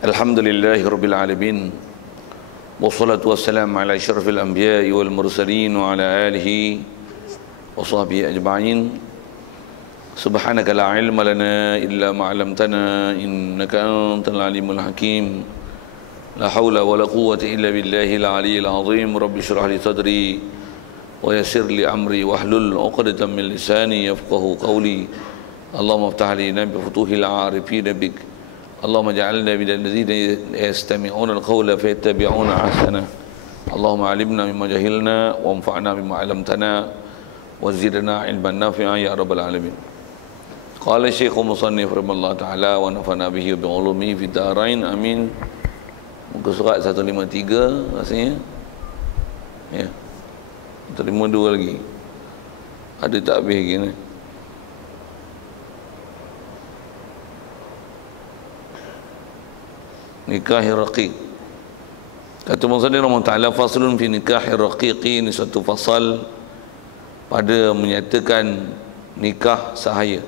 Alhamdulillahi Rabbil Alamin. Wassalatu wassalamu ala asyrafil anbiya'i wal mursalin wa ala alihi wa sahbihi ajma'in. Subhanaka la ilma lana illa ma 'allamtana innaka antal alimul hakim. La haula wa la quwwata illa billahil aliyyil azim. Rabbi shrah li sadri wa yassir li amri wahlul 'uqdatam min lisani yafqahu qawli. Allahumma iftah lana bi futuhil 'arifin bik. Allahumma ja'alna minal ladzina yastami'una al-qawla fayattabi'una ahsana. Allahumma 'allimna mimma jahilna wanfa'na bima 'allamtana wa zidna 'ilman nafi'a ya rabbal alamin. Qala Syekh Musannif rahimahullah ta'ala wa nafa'na bihi bi 'ulumihi fid dharain amin. Muka surat 153 rasanya. Ya. 152 lagi. Ada tak habis lagi ni? Nikahir raqiq. Kata Musannif rahimahullah ta'ala, faslun fi nikahir raqiqi, ini satu fasal pada menyatakan nikah sahaya.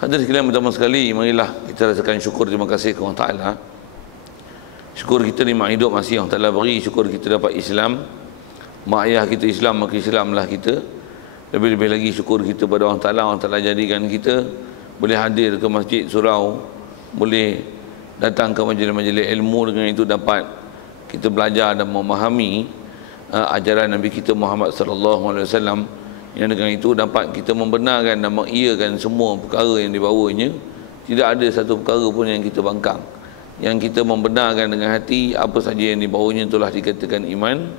Hadirin sekalian, pertama sekali marilah kita rasakan syukur, terima kasih kepada Allah Ta'ala. Syukur kita nikmat hidup masih Allah Ta'ala beri. Syukur kita dapat Islam. Mak ayah kita Islam, maka Islamlah kita. Lebih-lebih lagi syukur kita pada Allah Ta'ala. Allah Ta'ala jadikan kita boleh hadir ke masjid surau, boleh datang ke majlis-majlis ilmu. Dengan itu dapat kita belajar dan memahami ajaran Nabi kita Muhammad sallallahu alaihi wasallam. Yang dengan itu dapat kita membenarkan dan mengiyakan semua perkara yang dibawanya. Tidak ada satu perkara pun yang kita bangkang. Yang kita membenarkan dengan hati apa saja yang dibawanya itulah dikatakan iman.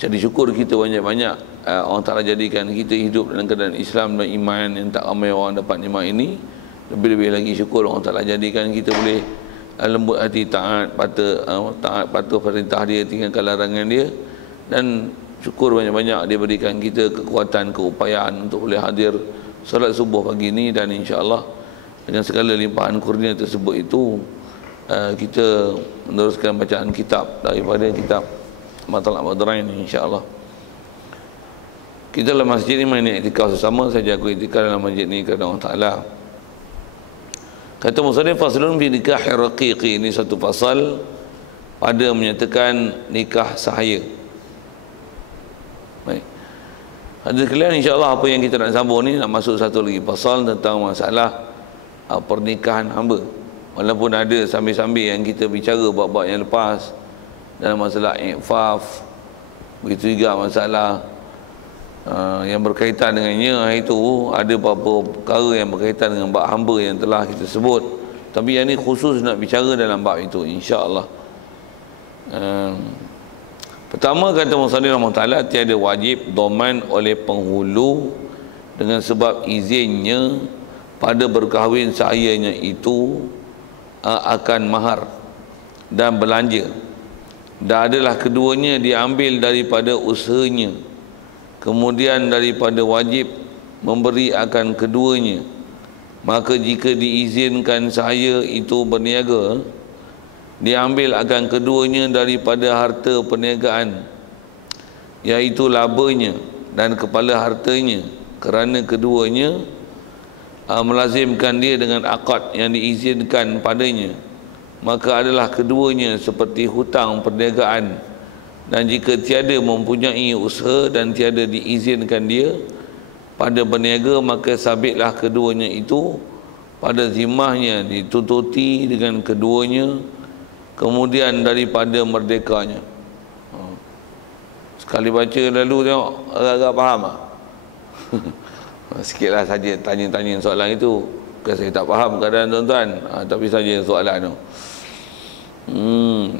Jadi syukur kita banyak-banyak Allah Ta'ala jadikan kita hidup dalam keadaan Islam dan iman, yang tak ramai orang dapat nikmat ini. Lebih-lebih lagi syukur Allah Ta'ala jadikan kita boleh lembut hati, taat patuh perintah dia, tinggalkan larangan dia. Dan syukur banyak-banyak dia berikan kita kekuatan, keupayaan untuk boleh hadir solat subuh pagi ini. Dan insya-Allah dengan segala limpahan kurnia tersebut itu kita meneruskan bacaan kitab daripada kitab Matlab Badrain insya-Allah. Kita dalam masjid ini main iktikaf sesama. Saya jaga iktikaf dalam masjid ini kerana Allah Ta'ala. Kata Musannif, faslun fi nikahir raqiqi, ini satu fasal pada menyatakan nikah sahaya. Baik. Hadirin sekalian, insya-Allah apa yang kita nak sambung ni nak masuk satu lagi pasal tentang masalah pernikahan hamba. Walaupun ada sambil-sambil yang kita bicara bab-bab yang lepas dalam masalah i'faf, begitu juga masalah yang berkaitan dengannya, itu ada beberapa perkara yang berkaitan dengan bab hamba yang telah kita sebut. Tapi yang ni khusus nak bicara dalam bab itu insya-Allah. Pertama, kata Musannif rahimahullah, tiada wajib doman oleh penghulu dengan sebab izinnya pada berkahwin sahayanya itu akan mahar dan belanja, dan adalah keduanya diambil daripada usahanya, kemudian daripada wajib memberi akan keduanya. Maka jika diizinkan sahaya itu berniaga, diambil akan keduanya daripada harta perniagaan, iaitu labanya dan kepala hartanya, kerana keduanya melazimkan dia dengan akad yang diizinkan padanya. Maka adalah keduanya seperti hutang perniagaan. Dan jika tiada mempunyai usaha dan tiada diizinkan dia pada berniaga, maka sabitlah keduanya itu pada zimahnya, ditututi dengan keduanya, kemudian daripada merdekanya. Sekali baca lalu tengok agak-agak faham tak? Sikitlah saja tanya-tanya soalan itu. Bukan saya tak faham keadaan tuan-tuan, tapi saja soalan tu.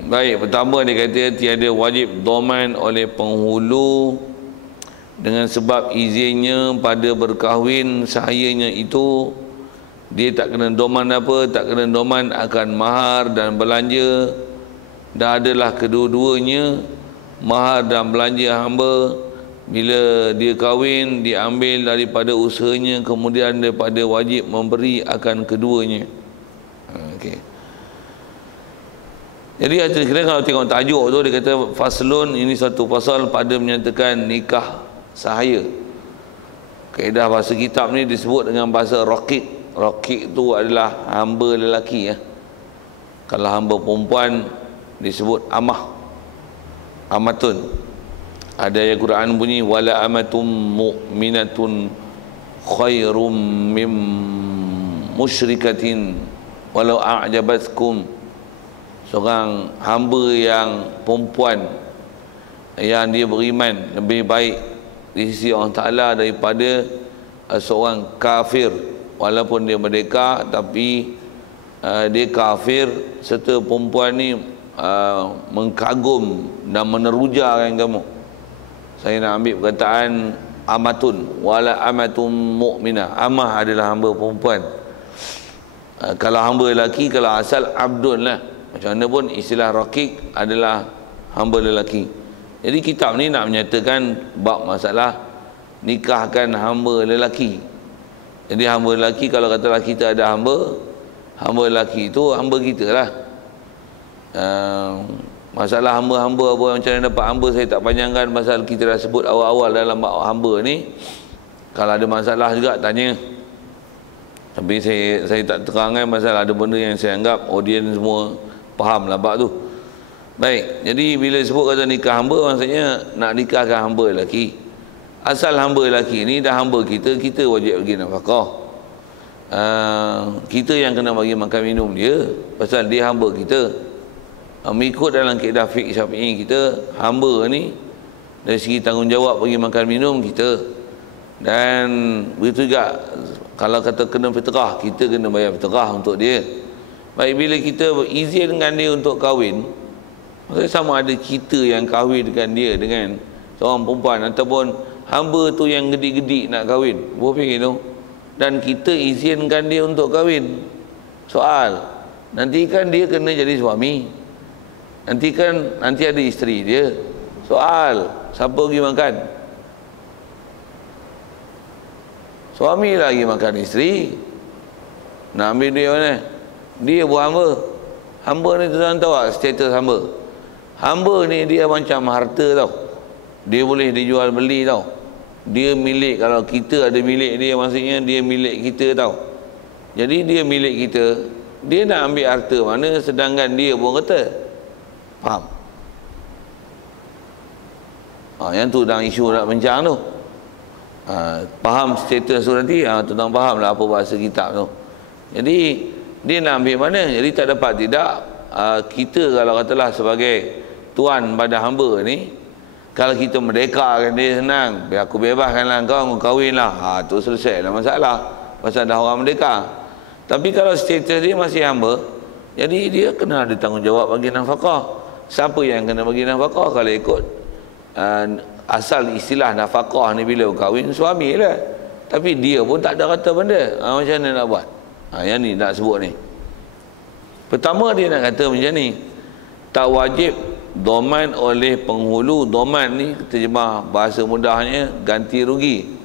Baik, pertama dia kata tiada wajib doman oleh penghulu dengan sebab izinnya pada berkahwin sahayanya itu. Dia tak kena doman apa? Tak kena doman akan mahar dan belanja. Dan adalah kedua-duanya, mahar dan belanja hamba, bila dia kahwin diambil daripada usahanya, kemudian daripada wajib memberi akan keduanya. Okey. Jadi akhirnya kalau tengok tajuk tu, dia kata faslun, ini satu pasal pada menyatakan nikah sahaya. Kaedah bahasa kitab ni disebut dengan bahasa raqiq. Raqiq tu adalah hamba lelaki ya. Kalau hamba perempuan disebut amah, amatun. Ada ayat Quran bunyi wala amatum mu'minatun khairum mim musyrikatin walau a'jabatkum. Seorang hamba yang perempuan yang dia beriman lebih baik di sisi Allah Ta'ala daripada seorang kafir, walaupun dia merdeka tapi dia kafir, serta perempuan ni mengkagum dan menerujakan kamu. Saya nak ambil perkataan amatun, wala amatum mu'minah. Amah adalah hamba perempuan. Kalau hamba lelaki, kalau asal abdun lah. Macam mana pun istilah rakik adalah hamba lelaki. Jadi kitab ni nak menyatakan bab masalah nikahkan hamba lelaki. Jadi hamba lelaki, kalau katalah kita ada hamba lelaki itu hamba kita lah. Masalah hamba-hamba apa macam mana dapat hamba saya tak panjangkan, pasal kita dah sebut awal-awal dalam bab hamba ni. Kalau ada masalah juga tanya. Tapi saya tak terangkan pasal ada benda yang saya anggap audiens semua faham lah bab tu. Baik, jadi bila sebut kata nikah hamba, maksudnya nak nikahkan hamba lelaki. Asal hamba lelaki ni dah hamba kita, kita wajib bagi nafkah. Kita yang kena bagi makan minum dia, pasal dia hamba kita. Mengikut dalam kaedah fiqh Syafi'i kita, hamba ni dari segi tanggungjawab bagi makan minum kita. Dan begitu juga kalau kata kena fitrah, kita kena bayar fitrah untuk dia. Baik, bila kita izinkan dia untuk kahwin, maksudnya sama ada kita yang kahwinkan dia dengan seorang perempuan ataupun hamba tu yang gedik-gedik nak kahwin, apa fikir tu, dan kita izinkan dia untuk kahwin. Soal, nanti kan dia kena jadi suami, nanti ada isteri dia. Soal, siapa pergi makan? Suami lagi makan isteri. Nak ambil duit mana? Dia buat hamba. Hamba ni tuan tahu tak status hamba? Hamba ni dia macam harta tau. Dia boleh dijual beli tau. Dia milik, kalau kita ada milik dia, maksudnya dia milik kita tau. Jadi dia milik kita, dia nak ambil harta mana, sedangkan dia pun kata faham. Yang tu dalam isu nak bincang tu. Faham status tu nanti, tuan faham lah apa bahasa kitab tu. Jadi dia nak ambil mana? Jadi tak dapat tidak, kita kalau katalah sebagai tuan pada hamba ni, kalau kita merdekakan dia, senang, biar aku bebaskanlah kau kahwin lah, tu selesai lah masalah, pasal dah orang merdeka. Tapi kalau status dia masih hamba, jadi dia kena ada tanggungjawab bagi nafkah. Siapa yang kena bagi nafkah? Kalau ikut asal istilah nafkah ni, bila kahwin suami lah, tapi dia pun tak ada kata benda. Macam mana nak buat? Yang ni nak sebut ni. Pertama dia nak kata macam ni, tak wajib doman oleh penghulu. Doman ni terjemah bahasa mudahnya ganti rugi.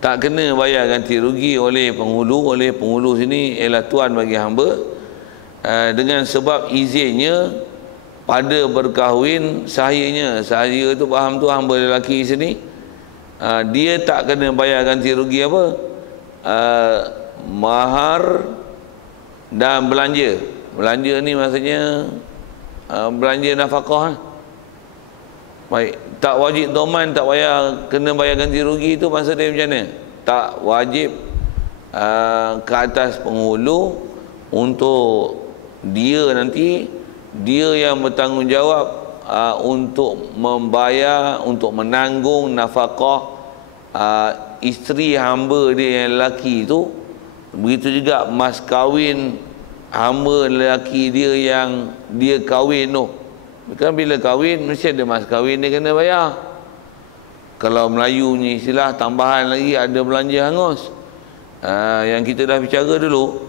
Tak kena bayar ganti rugi oleh penghulu. Oleh penghulu sini ialah tuan bagi hamba, dengan sebab izinnya pada berkahwin sahihnya. Sahih tu faham tu hamba lelaki sini, dia tak kena bayar ganti rugi apa? Mahar dan belanja. Belanja ni maksudnya belanja nafkah. Baik, tak wajib doman, tak bayar, kena bayar ganti rugi tu maksud dia macam mana? Tak wajib ke atas penghulu untuk dia nanti, dia yang bertanggungjawab untuk membayar, untuk menanggung nafkah isteri hamba dia yang lelaki tu. Begitu juga mas kahwin hamba lelaki dia yang dia kahwin tu. Kan bila kahwin mesti ada mas kahwin dia kena bayar. Kalau Melayu ni istilah tambahan lagi ada belanja hangus. Yang kita dah bicara dulu.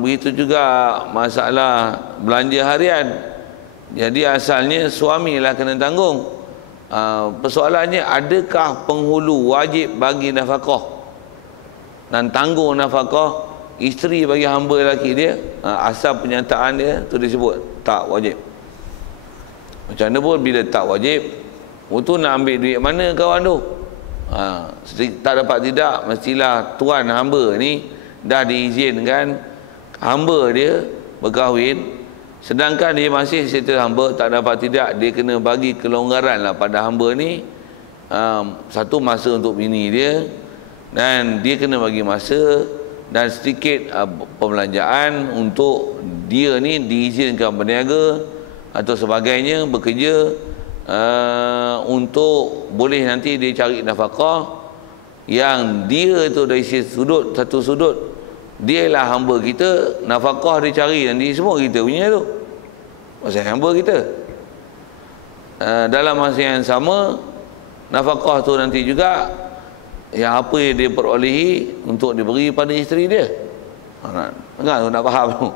Begitu juga masalah belanja harian. Jadi asalnya suamilah kena tanggung. Persoalannya, adakah penghulu wajib bagi nafkah dan tanggung nafkah isteri bagi hamba lelaki dia? Asal penyataan dia tu disebut tak wajib. Macam mana pun bila tak wajib, tu nak ambil duit mana kawan tu? Tak dapat tidak, mestilah tuan hamba ni dah diizinkan hamba dia berkahwin, sedangkan dia masih status hamba, tak dapat tidak dia kena bagi kelonggaran lah pada hamba ni, satu masa untuk bini dia, dan dia kena bagi masa dan sedikit pembelanjaan untuk dia ni diizinkan berniaga atau sebagainya, bekerja, untuk boleh nanti dia cari nafkah yang dia tu dari satu sudut dia lah hamba kita, nafkah dia cari nanti semua kita punya tu, pasal hamba kita. Dalam masa yang sama, nafkah tu nanti juga yang apa yang dia perolehi untuk diberi pada isteri dia. Nak faham tu.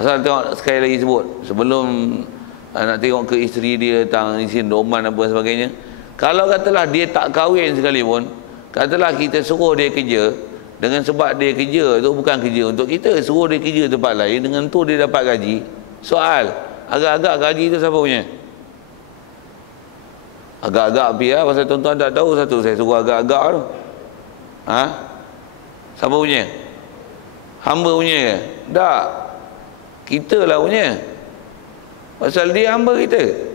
Pasal tengok sekali lagi sebut sebelum nak tengok ke isteri dia tentang izin doman apa sebagainya. Kalau katalah dia tak kahwin sekalipun, katalah kita suruh dia kerja, dengan sebab dia kerja tu bukan kerja untuk kita, suruh dia kerja tempat lain, dengan tu dia dapat gaji. Soal, agak-agak gaji tu siapa punya? Agak-agak biar, pasal tuan-tuan tak tahu satu, saya suruh agak-agak tu. Siapa punya? Hamba punya ke? Tak. Kita lah punya. Pasal dia hamba kita.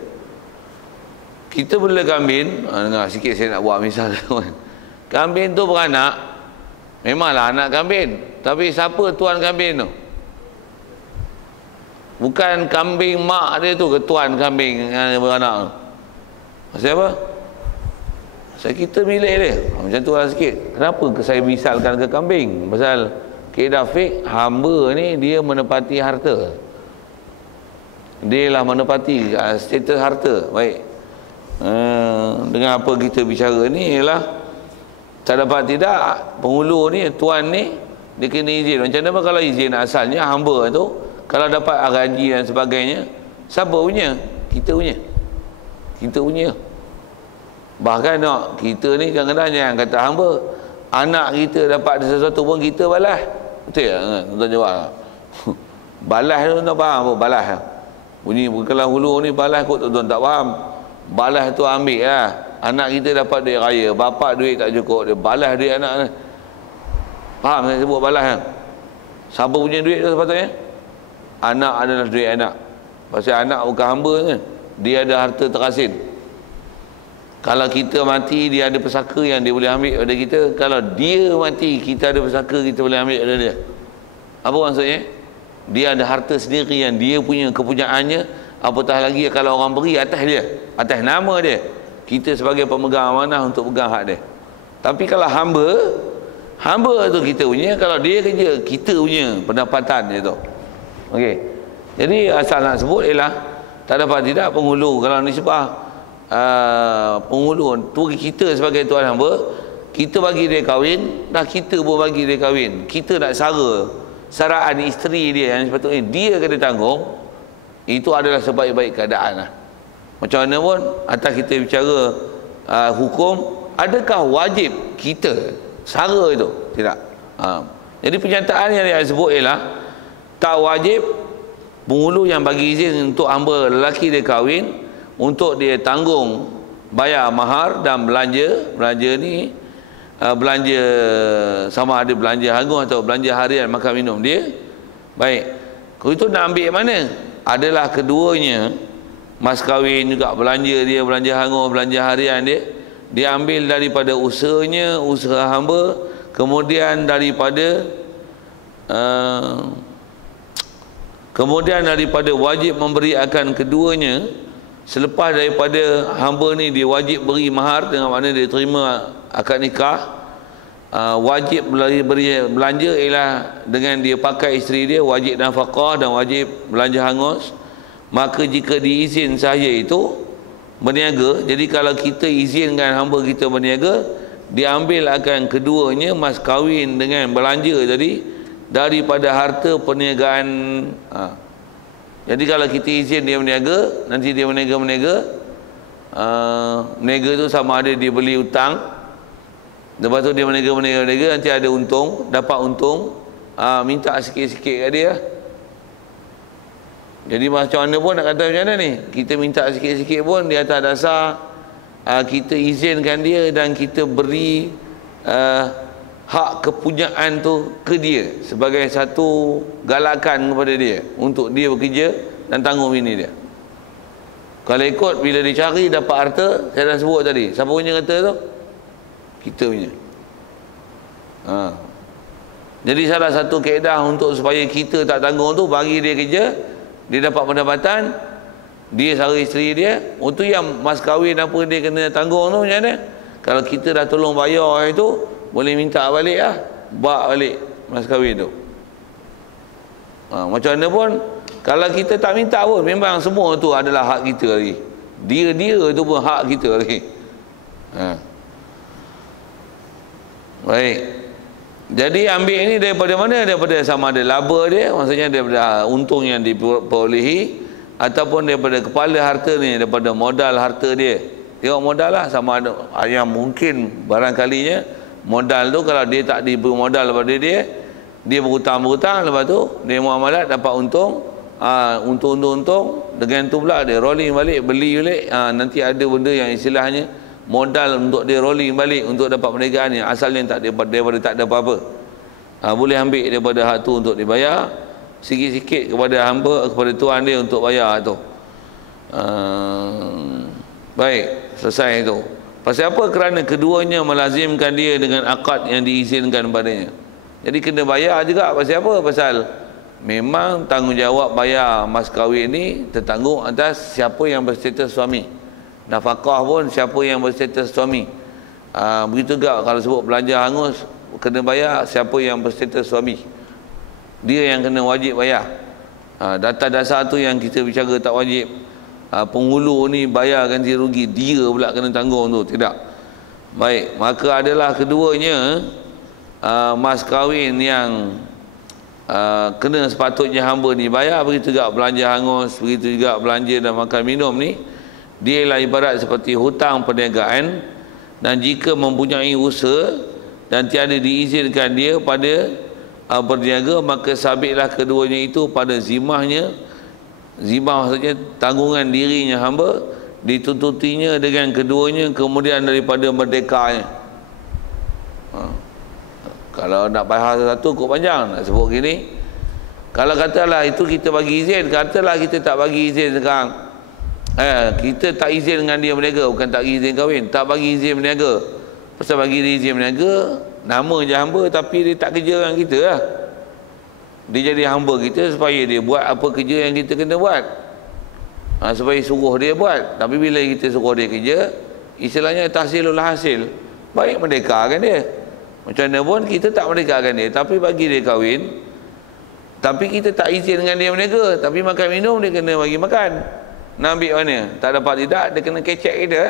Kita bela kambing, dengar sikit saya nak buat misal. Kambing tu beranak, memanglah anak kambing, tapi siapa tuan kambing tu? Bukan kambing mak dia tu ke tuan kambing yang beranak tu? Pasal apa? Pasal kita milik dia. Macam tu lah sikit. Kenapa saya misalkan ke kambing? Pasal kaedah fiqh, hamba ni dia menepati harta. Dia lah menepati status harta. Baik. Dengan apa kita bicara ni ialah tak dapat tidak, penghulu ni, tuan ni dia kena izin. Macam mana kalau izin asalnya hamba tu, kalau dapat gaji dan sebagainya, siapa punya? Kita punya. Kita punya. Bahkan nak kita ni kadang-kadang yang kata hamba, anak kita dapat sesuatu pun kita balas. Betul tak? Tuan jawab. Balas tu tak faham apa balas. Bunyi kalau hulu ni balas kot tuan tak faham. Balas tu ambil lah. Anak kita dapat duit raya, bapak duit tak cukup, dia balas duit anak ni. Faham saya sebut balas kan? Siapa punya duit tu sepatutnya? Anak adalah duit anak. Pasal anak bukan hamba kan? Dia ada harta terasin. Kalau kita mati, dia ada pesaka yang dia boleh ambil pada kita. Kalau dia mati, kita ada pesaka, kita boleh ambil pada dia. Apa maksudnya? Dia ada harta sendiri yang dia punya kepunyaannya. Apatah lagi kalau orang beri atas dia, atas nama dia, kita sebagai pemegang amanah untuk pegang hak dia. Tapi kalau hamba tu kita punya. Kalau dia kerja, kita punya pendapatan dia tu. Okey. Jadi asal nak sebut ialah tak dapat tidak penghulu. Kalau nisbah penghulu tu kita sebagai tuan hamba, kita bagi dia kahwin, dah kita pun bagi dia kahwin. Kita nak saraan isteri dia yang sepatutnya dia kena tanggung. Itu adalah sebaik-baik keadaan lah. Macam mana pun atas kita bicara hukum, adakah wajib kita sara itu? Tidak. Jadi pernyataan yang dia sebut ialah tak wajib penghulu yang bagi izin untuk hamba lelaki dia kahwin, untuk dia tanggung bayar mahar dan belanja ni, belanja sama ada belanja hangus atau belanja harian makan minum dia. Baik, kalau itu nak ambil mana? Adalah keduanya, mas kahwin juga belanja dia, belanja hangus, belanja harian dia ambil daripada usahanya, usaha hamba, kemudian daripada wajib memberi akan keduanya. Selepas daripada hamba ni dia wajib beri mahar, dengan mana dia terima akad nikah, wajib beri belanja ialah dengan dia pakai isteri dia, wajib nafkah dan wajib belanja hangus. Maka jika diizin sahaja itu berniaga, jadi kalau kita izinkan hamba kita berniaga, diambil akan keduanya mas kahwin dengan belanja tadi daripada harta perniagaan. Jadi kalau kita izin dia berniaga, nanti dia berniaga, berniaga tu sama ada dia beli hutang, lepas tu dia berniaga, nanti ada untung, dapat untung, minta sikit-sikit kat dia. Jadi macam mana pun nak kata macam mana ni, kita minta sikit-sikit pun di atas dasar kita izinkan dia dan kita beri hak kepunyaan tu ke dia sebagai satu galakan kepada dia untuk dia bekerja dan tanggung bini dia. Kalau ikut bila dicari dapat harta, saya dah sebut tadi, siapa punya kata tu? Kita punya. Jadi salah satu kaedah untuk supaya kita tak tanggung tu, bagi dia kerja, dia dapat pendapatan, dia sara isteri dia, untuk yang mas kahwin apa dia kena tanggung tu macam mana? Kalau kita dah tolong bayar itu, boleh minta balik lah, bak balik mas kahwin tu. Macam mana pun, kalau kita tak minta pun, memang semua tu adalah hak kita lagi. Dia tu pun hak kita lagi. Baik. Jadi ambil ini daripada mana? Daripada sama ada laba dia, maksudnya daripada untung yang diperolehi, ataupun daripada kepala harta ni, daripada modal harta dia. Tengok modal lah, sama ada yang mungkin barangkalinya modal tu kalau dia tak diberi modal daripada dia berhutang, lepas tu dia muamalat dapat untung, untung dengan tu pula dia rolling balik, beli balik, nanti ada benda yang istilahnya modal untuk dia rolling balik untuk dapat perniagaan ni, asalnya tak daripada tak ada apa-apa. Boleh ambil daripada hak tu untuk dibayar sikit-sikit kepada hamba, kepada tuan dia untuk bayar tu. Baik, selesai itu. Pasal apa? Kerana keduanya melazimkan dia dengan akad yang diizinkan padanya. Jadi kena bayar juga. Pasal apa? Pasal memang tanggungjawab bayar mas kahwin ni tertanggung atas siapa yang berstatus suami. Nafkah pun siapa yang berstatus suami. Begitu juga kalau sebut belanja hangus, kena bayar siapa yang berstatus suami. Dia yang kena wajib bayar. Data dasar tu yang kita bicara tak wajib. Penghulu ni bayar ganti rugi, dia pula kena tanggung tu. Tidak. Baik, maka adalah keduanya mas kahwin yang kena sepatutnya hamba ni bayar. Begitu juga belanja hangus, begitu juga belanja dan makan minum ni, dia ialah ibarat seperti hutang perniagaan, dan jika mempunyai usaha dan tiada diizinkan dia pada berniaga, maka sabitlah keduanya itu pada zimahnya. Zimah maksudnya tanggungan dirinya hamba, dituntutinya dengan keduanya kemudian daripada merdekanya. Kalau nak bahas satu kok panjang nak sebut gini. Kalau katalah itu kita bagi izin, katalah kita tak bagi izin sekarang, kita tak izin dengan dia berniaga, bukan tak bagi izin kahwin, tak bagi izin berniaga. Pasal bagi dia izin berniaga, nama je hamba tapi dia tak kerja dengan kita lah. Dia jadi hamba kita supaya dia buat apa kerja yang kita kena buat, supaya suruh dia buat. Tapi bila kita suruh dia kerja, istilahnya tahsilul hasil, baik merdekakan dia. Macam mana pun kita tak merdekakan dia, tapi bagi dia kahwin, tapi kita tak izin dengan dia berniaga, tapi makan minum dia kena bagi makan. Nak ambil mana? Tak dapat tidak, dia kena kecek kita.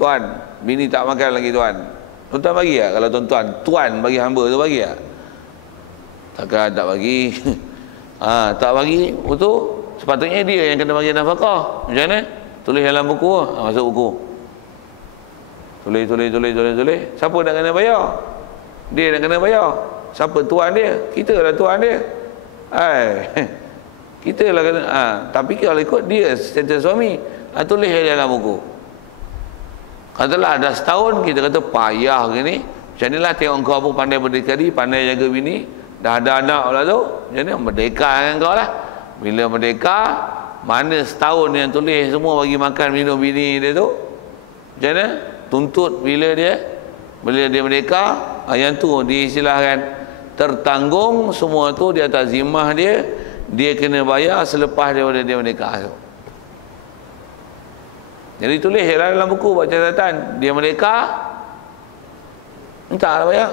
Tuan, bini tak makan lagi tuan. Tuan bagi tak? Kalau tuan bagi hamba tu bagi tak? Takkan tak bagi. Tak bagi, betul. Sepatutnya dia yang kena bagi nafkah. Macam mana? Tulis dalam buku, masuk buku. Tulis. Siapa nak kena bayar? Dia nak kena bayar. Siapa? Tuan dia. Kita lah tuan dia. Kita lah kena. Tapi kalau ikut dia status suami, tulis dalam buku. Katalah dah setahun kita kata payah gini, macam ni lah tengok kau pun pandai berdikari, pandai jaga bini, dah ada anak pula tu, macam ni merdeka dengan kau lah. Bila merdeka, mana setahun yang tulis semua bagi makan minum bini dia tu, macam mana? Tuntut bila dia merdeka, yang tu diistilahkan tertanggung semua tu di atas zimah dia, dia kena bayar selepas daripada dia merdeka tu. Jadi tulis dalam buku buat catatan, dia merdeka, entahlah bayar.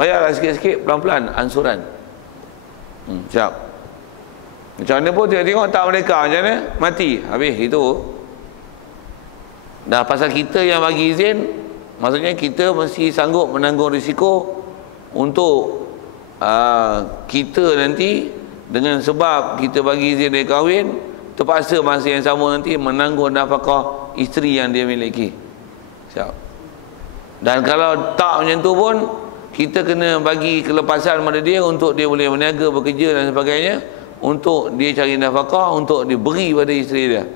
Bayarlah sikit-sikit, pelan-pelan, ansuran. Siap. Macam mana pun tengok tak merdeka, macam mana? Mati, habis itu. Dah pasal kita yang bagi izin, maksudnya kita mesti sanggup menanggung risiko untuk kita nanti, dengan sebab kita bagi izin dia kahwin, terpaksa masa yang sama nanti menanggung nafkah isteri yang dia miliki. Siap. Dan kalau tak macam tu pun, kita kena bagi kelepasan pada dia untuk dia boleh berniaga, bekerja dan sebagainya, untuk dia cari nafkah, untuk dia beri pada isteri dia.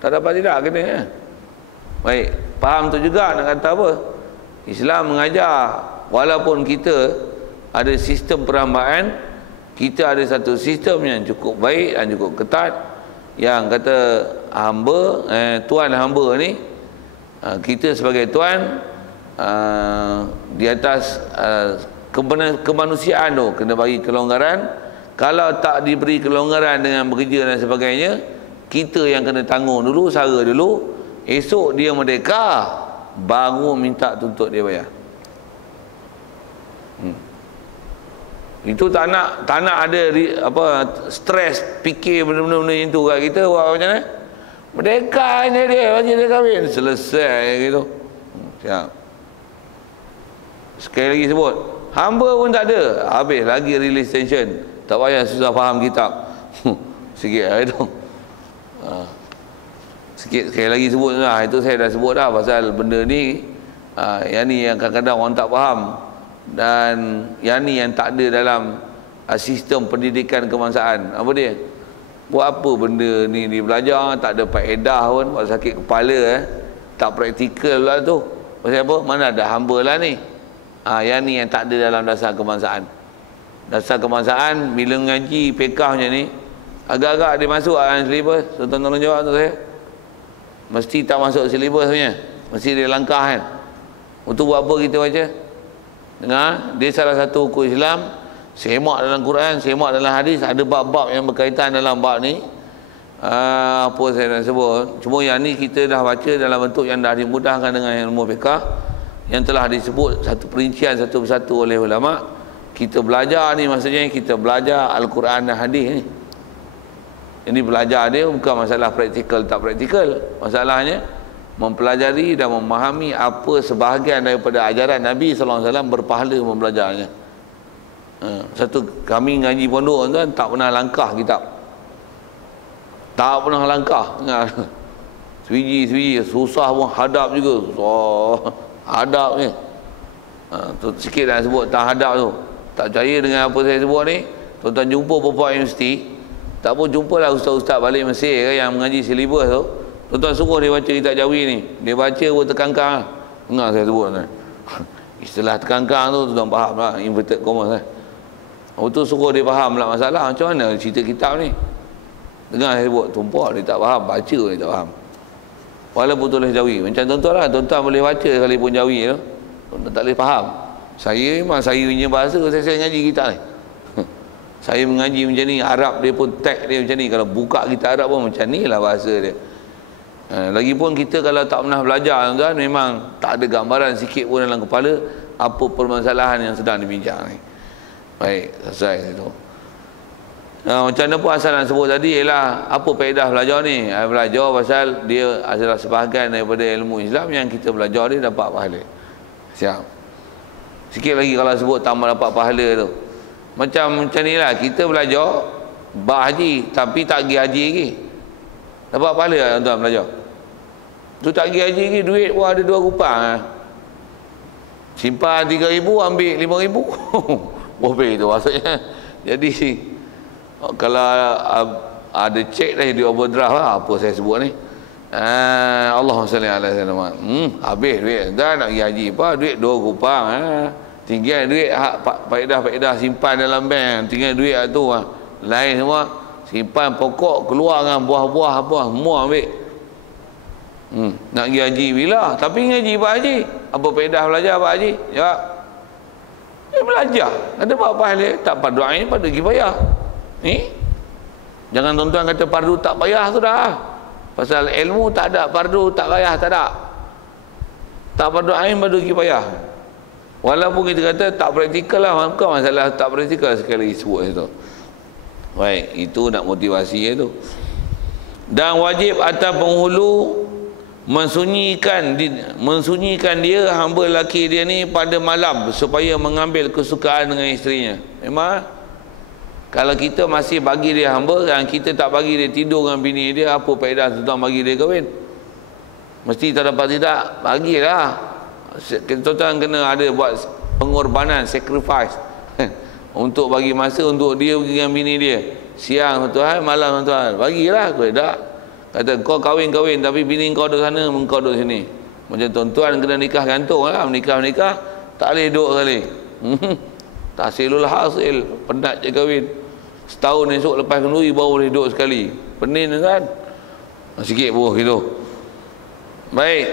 Tak dapat tidak kena ya? Baik, faham tu juga nak kata apa? Islam mengajar walaupun kita ada sistem perhambaan, kita ada satu sistem yang cukup baik dan cukup ketat, yang kata hamba, tuan hamba ni, kita sebagai tuan di atas kemanusiaan tu kena bagi kelonggaran. Kalau tak diberi kelonggaran dengan bekerja dan sebagainya, kita yang kena tanggung dulu, sara dulu. Esok dia merdeka, baru minta tuntut dia bayar. Itu tak nak ada stres fikir benda-benda macam tu kat kita. Buat macam mana? Merdeka je dia, bagi dia kahwin, selesai gitu. Siap. Sekali lagi sebut, hamba pun tak ada, habis lagi release tension. Tak payah susah faham kitab. Sikit lah itu. Sikit sekali lagi sebut lah. Itu saya dah sebut dah pasal benda ni, yang ni yang kadang-kadang orang tak faham. Dan yang ni yang tak ada dalam sistem pendidikan kebangsaan. Apa dia? Buat apa benda ni belajar, tak ada faedah pun, buat sakit kepala, tak praktikal lah tu. Pasal apa? Mana ada hamba lah ni. Yang ni yang tak ada dalam dasar kebangsaan. Dasar kebangsaan bila mengaji fiqh macam ni, agak-agak dia masuk dalam silibus. Tuan-tuan tolong jawab tu saya. Mesti tak masuk silibus punya. Mesti dia langkah kan. Untuk buat apa kita baca? Dengar, dia salah satu hukum Islam, semak dalam Quran, semak dalam hadis, ada bab-bab yang berkaitan dalam bab ni. Apa saya nak sebut, cuma yang ni kita dah baca dalam bentuk yang dah dimudahkan dengan ilmu fiqh, yang telah disebut satu perincian satu persatu oleh ulama. Kita belajar ni maksudnya kita belajar Al-Quran dan hadis ni. Ini belajar dia bukan masalah praktikal tak praktikal, masalahnya mempelajari dan memahami apa sebahagian daripada ajaran Nabi SAW, berpahala mempelajarnya. Satu, kami ngaji pondok tuan tak pernah langkah kitab, tak pernah langkah. Swiji susah pun hadap juga. Hadap ni tu sikit dah sebut tak hadap tu. Tak percaya dengan apa saya sebut ni, tuan-tuan jumpa beberapa universiti, tak pun jumpalah ustaz-ustaz balik Mesir yang mengaji silibus tu, tuan-tuan suruh dia baca kitab Jawi ni, dia baca pun terkangkang. Dengar saya sebut kan. Istilah terkangkang tu tuan faham lah, inverted commas kan. Tu suruh dia faham lah masalah macam mana cerita kitab ni. Dengar saya sebut, tumpah dia tak faham, baca dia tak faham. Walaupun tulis Jawi, macam tuan-tuan lah, tuan-tuan boleh baca sekalipun Jawi tu, tuan-tuan tak boleh faham. Saya memang saya punya bahasa, saya ngaji kitab ni. Saya mengaji macam ni, Arab dia pun tag dia macam ni. Kalau buka kitab Arab pun macam ni lah bahasa dia. Lagipun kita kalau tak pernah belajar tuan, memang tak ada gambaran sikit pun dalam kepala apa permasalahan yang sedang dibincang ni. Baik, selesai itu. Macam mana pun asal nak sebut tadi ialah apa faedah belajar ni? Belajar pasal dia adalah sebahagian daripada ilmu Islam yang kita belajar dia dapat pahala. Siap. Sikit lagi kalau sebut tambah dapat pahala tu. Macam ni lah, kita belajar bab haji tapi tak pergi haji lagi, dapat pahala tak tuan-tuan belajar? Tu tak pergi haji lagi, duit pun ada 2 kupang. Simpan 3,000, ambil 5,000. Boleh tu maksudnya. Jadi kalau ada cek dah di overdraft lah, apa saya sebut ni, Allahumma salli ala sayyidina. Habis duit dah nak pergi haji apa, duit 2 kupang. Tinggal duit faedah simpan dalam bank, tinggal duit tu lain semua simpan pokok, keluar dengan buah-buah apa semua ambil. Nak pergi haji bila? Tapi ngaji pak haji, apa faedah belajar pak haji? Jawab, belajar ada apa pahala, tak fardu ain, fardu kifayah. Jangan tuan-tuan kata fardu tak payah sudah. Pasal ilmu tak ada fardu tak payah, tak ada. Tak fardu ain, fardu kifayah. Walaupun kita kata tak praktikal lah, bukan masalah tak praktikal, sekali lagi sebut itu. Baik, itu nak motivasi itu. Dan wajib atas penghulu mensunyikan dia, hamba lelaki dia ni pada malam supaya mengambil kesukaan dengan isterinya. Memang kalau kita masih bagi dia hamba dan kita tak bagi dia tidur dengan bini dia, apa faedah tuan bagi dia kahwin? Mesti tak dapat tidak, bagilah. Tuan-tuan kena ada buat pengorbanan, sacrifice untuk bagi masa untuk dia pergi dengan bini dia. Siang tuan, malam tuan, bagilah. Kau tak kata kau kahwin tapi bini kau duduk sana, kau duduk sini. Macam tuan-tuan kena nikah gantung lah, menikah Tak boleh duduk sekali. Tahsilul hasil, penat je kahwin. Setahun esok lepas kenduri baru boleh duduk sekali. Penin kan? Sikit pun gitu. Baik.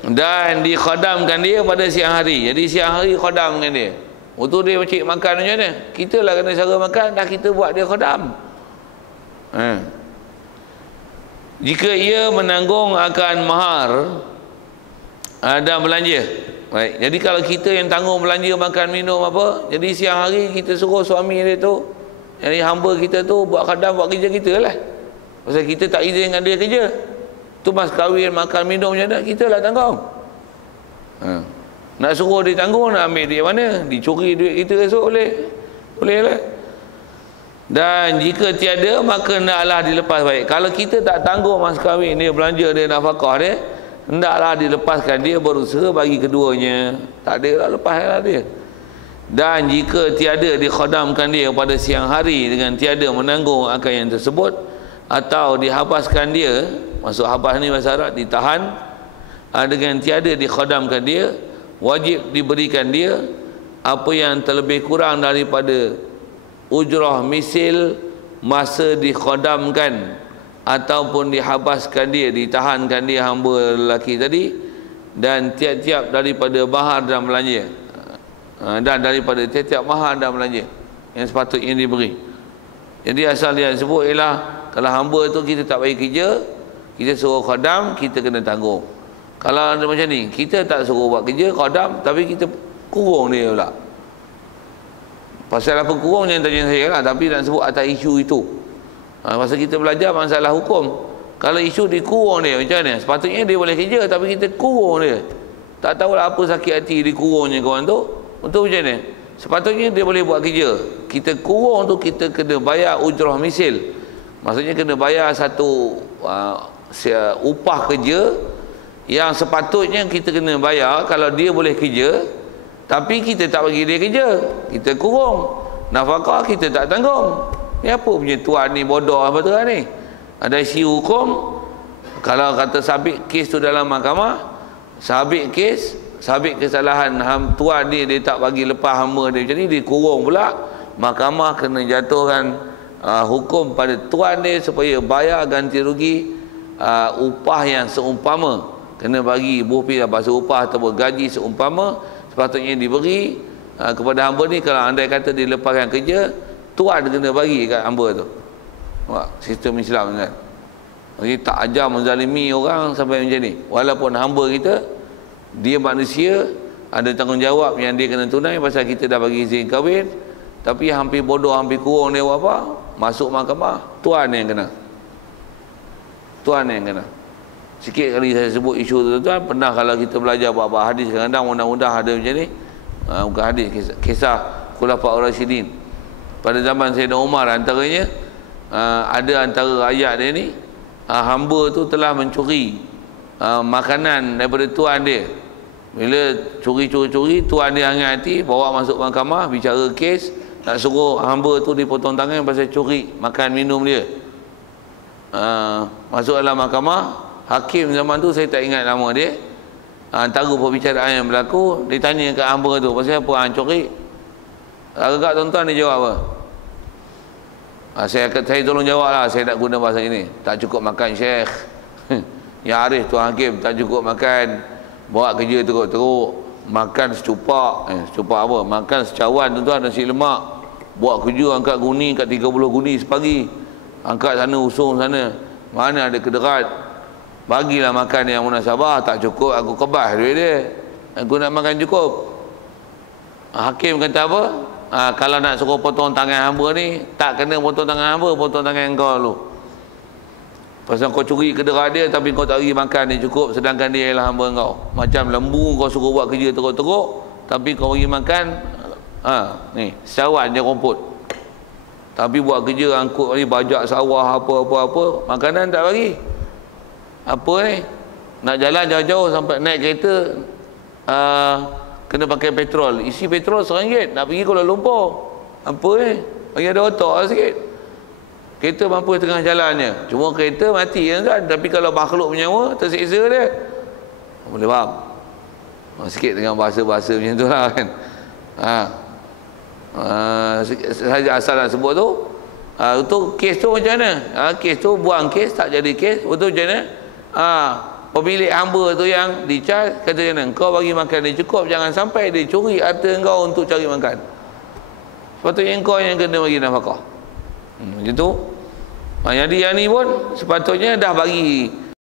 Dan dikhadamkan dia pada siang hari. Jadi siang hari khadamkan dia. Waktu dia cik makan macam mana? Kita lah kena cara makan, dah kita buat dia khadam. Jika ia menanggung akan mahar dan belanja. Baik. Jadi kalau kita yang tanggung belanja, makan, minum apa, jadi siang hari kita suruh suami dia tu, jadi hamba kita tu buat khadam, buat kerja kita lah. Pasal kita tak izin dengan dia kerja. Tu mas kahwin, makan, minum macam mana, kita lah tanggung. Nak suruh dia tanggung, nak ambil dia mana? Dicuri duit kita esok boleh? Boleh lah. Dan jika tiada, maka naklah dilepas. Baik, kalau kita tak tanggung mas kahwin dia, belanja dia, nafkah dia, hendaklah dilepaskan dia, berusaha bagi keduanya. Tak ada lah, lepaslah dia. Dan jika tiada, dikhadamkan dia pada siang hari dengan tiada menanggung akan yang tersebut, atau dihabaskan dia, masuk habas ni bahasa Arab, ditahan, dengan tiada dikhadamkan dia, wajib diberikan dia apa yang terlebih kurang daripada ujrah misil masa dikhadamkan ataupun dihabaskan dia, ditahankan dia hamba lelaki tadi, dan tiap-tiap daripada mahar dan belanja, dan daripada tiap-tiap mahar dan belanja yang sepatutnya diberi. Jadi asal dia sebut ialah kalau hamba tu kita tak bagi kerja, kita suruh khadam, kita kena tanggung. Kalau ada macam ni, kita tak suruh buat kerja khadam, tapi kita kurung dia pula. Pasal apa kurung yang tanya saya lah, tapi nak sebut atas isu itu. Pasal kita belajar masalah hukum. Kalau isu dikurung dia macam mana? Sepatutnya dia boleh kerja, tapi kita kurung dia. Tak tahulah apa sakit hati dikurungnya kawan tu. Betul macam mana? Sepatutnya dia boleh buat kerja. Kita kurung tu, kita kena bayar ujrah misil. Maksudnya kena bayar satu upah kerja yang sepatutnya kita kena bayar kalau dia boleh kerja, tapi kita tak bagi dia kerja, kita kurung. Nafkah kita tak tanggung. Ni apa punya tuan ni bodoh apa tu ni? Ada isu hukum. Kalau kata sabit kes tu dalam mahkamah, sabit kes, sabit kesalahan tuan dia tak bagi lepas hamba dia, jadi dia kurung pula. Mahkamah kena jatuhkan hukum pada tuan dia supaya bayar ganti rugi upah yang seumpama, kena bagi buah bahasa upah atau gaji seumpama sepatutnya diberi kepada hamba ni. Kalau andai kata dilepaskan kerja, tuan kena bagi kat hamba tu. Sistem Islam kan. Jadi tak ajar menzalimi orang sampai macam ni. Walaupun hamba kita, dia manusia, ada tanggungjawab yang dia kena tunai pasal kita dah bagi izin kahwin, tapi hampir bodoh, hampir kurung dia buat apa? Masuk mahkamah, tuan yang kena. Tuan yang kena. Sikit kali saya sebut isu tu tuan, pernah kalau kita belajar bab hadis, kadang-kadang undang-undang ada macam ni. Bukan hadis, kisah Khulafaur Rasyidin. Pada zaman Sayyidina Umar antaranya, ada antara ayat dia ni, hamba tu telah mencuri makanan daripada tuan dia. Bila curi-curi, tuan dia hangat hati, bawa masuk mahkamah, bicara kes, nak suruh hamba tu dipotong tangan pasal curi makan minum dia. Masuk dalam mahkamah, hakim zaman tu saya tak ingat nama dia, antara perbicaraan yang berlaku, dia tanya kat hamba tu, pasal apa curi? Agak tuan-tuan dia jawab apa? Saya tolong jawab lah, saya nak guna bahasa ini. Tak cukup makan Syekh. Ya Arif tuan hakim, tak cukup makan, bawa kerja teruk-teruk, makan secupak. Secupak apa? Makan secawan tuan-tuan, nasi lemak. Buat kerja angkat guni, kat 30 guni sepagi, angkat sana usung sana, mana ada kederat, bagilah makan yang munasabah. Tak cukup, aku kebas duit dia, aku nak makan cukup. Hakim kata apa? Kalau nak suruh potong tangan hamba ni, tak kena potong tangan hamba, potong tangan kau dulu. Pasal kau curi kederat dia, tapi kau tak bagi makan dia cukup, sedangkan dia ialah hamba kau. Macam lembu kau suruh buat kerja teruk-teruk, tapi kau bagi makan, ni secawan je rumput, tapi buat kerja angkut ni bajak sawah apa-apa, makanan tak bagi. Apa ni? Nak jalan jauh-jauh sampai naik kereta, kena pakai petrol, isi petrol RM1 nak pergi Kuala Lumpur. Apa ni? Bagi ada otak lah sikit. Kereta mampu tengah jalannya, cuma kereta mati kan, tapi kalau makhluk bernyawa tersiksa dia, boleh faham? Sikit dengan bahasa-bahasa macam tu lah kan. Saja asal nak sebut tu. Untuk kes tu macam mana? Kes tu buang kes, tak jadi kes. Betul macam mana? Pemilik hamba tu yang dicas, kata macam mana? Kau bagi makan dia cukup, jangan sampai dia curi harta kau untuk cari makan. Sepatutnya kau yang kena bagi nafkah. Macam tu. Yang ni pun sepatutnya dah bagi